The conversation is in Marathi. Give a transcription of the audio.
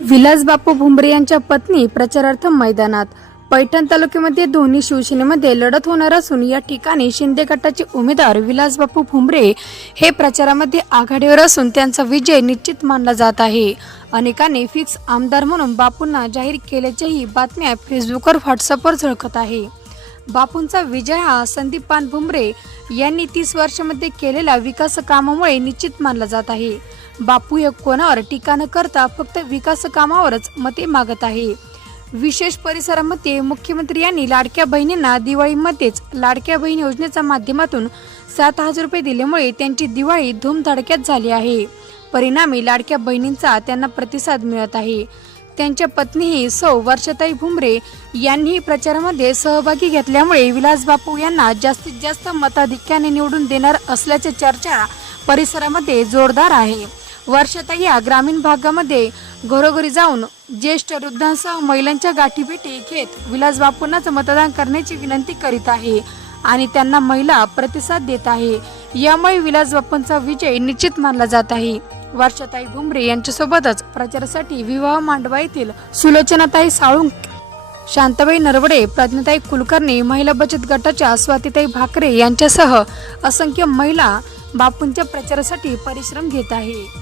विलासबापू भुंबरे यांच्या पत्नी प्रचारार्थ मैदानात. पैठण तालुक्यामध्ये दोन्ही शिवसेनेमध्ये लढत होणार असून या ठिकाणी शिंदे गटाचे उमेदवार विलासबापू भुमरे हे प्रचारामध्ये आघाडीवर असून त्यांचा विजय निश्चित मानला जात आहे. अनेकांनी फिक्स आमदार म्हणून बापूंना जाहीर केल्याच्याही बातम्या फेसबुकवर व्हॉट्सअपवर झळकत आहे. बापूंचा विजय हा संदीप पान भुमरे यांनी तीस वर्षामध्ये केलेल्या विकास कामामुळे निश्चित मानला जात आहे. बापू हे कोणावर टीका न करता फक्त विकास कामावरच मते मागत आहे. विशेष परिसरामध्ये मुख्यमंत्री यांनी लाडक्या बहिणींना दिवाळीमध्येच लाडक्या बहीण योजनेच्या माध्यमातून सात हजार रुपये दिल्यामुळे त्यांची दिवाळी धूमधडक्यात झाली आहे. परिणामी लाडक्या बहिणींचा त्यांना प्रतिसाद मिळत आहे. त्यांच्या पत्नीही सौ वर्षताई भुमरे यांनीही प्रचारामध्ये सहभागी घेतल्यामुळे विलास बापू यांना जास्तीत जास्त मताधिक्याने निवडून देणार असल्याची चर्चा परिसरामध्ये जोरदार आहे. वर्षताई या ग्रामीण भागामध्ये घरोघरी जाऊन ज्येष्ठ वृद्धांसह महिलांच्या गाठीभेटी घेत विलास बापूंनाच मतदान करण्याची विनंती करीत आहे आणि त्यांना महिला प्रतिसाद देत आहे. यामुळे विलास बापूंचा विजय निश्चित मानला जात आहे. वर्षाताई भुमरे यांच्यासोबतच प्रचारासाठी विवाह मांडवा येथील सुलोचनाताई साळुंक शांताबाई नरवडे प्रज्ञाताई कुलकर्णी महिला बचत गटाच्या स्वातीताई भाकरे यांच्यासह असंख्य महिला बापूंच्या प्रचारासाठी परिश्रम घेत आहे.